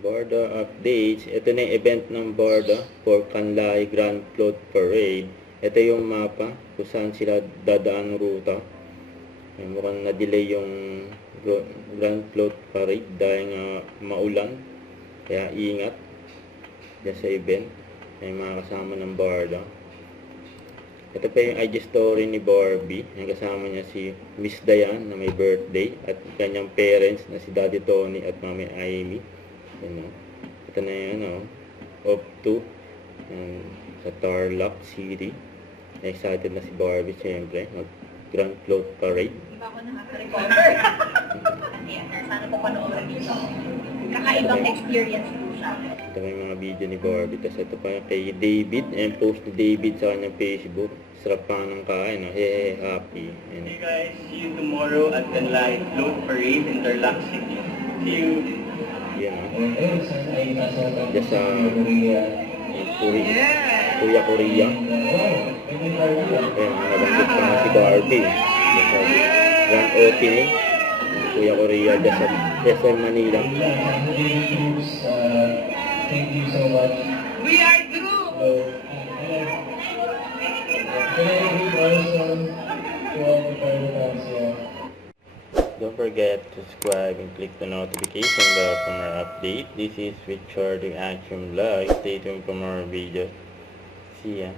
Borda updates. Ito na yung event ng Borda for Kanlai Grand Float Parade. Ito yung mapa kung saan sila dadaan ruta. Mukhang na-delay yung Grand Float Parade dahil nga maulan. Kaya ingat dyan sa event. May mga kasama ng Borda. Ito pa yung IG story ni Barbie. Yung kasama niya si Miss Diane na may birthday at kanyang parents na si Daddy Tony at Mami Amy. Yan, ito na yun, off to sa Tarlac City. Excited na si Barbie siyempre mag Grand Float Parade. Hindi ba ako nakaka-recover? Sana po panoorin dito. Kakaibang experience po siya. Ito may mga video ni Barbie. Tapos ito pa kay David. Ayan, post ni David sa kanyang Facebook. Sarap pa ng kain. Hey, happy. Ayan. Hey guys, see you tomorrow at the live float parade in Tarlac City. See you. Yan, Diyan sa Kuya Korea. Ayan, nabanggit pa nga si Barbie. Diyan sa grand opening. Kuya Korea dyan sa SM Manila. Thank you so much. We are through! Can I read also to all the participants here? Don't forget to subscribe and click the notification bell for more update. This is Richard Action Vlog. Stay tuned for more videos. See ya.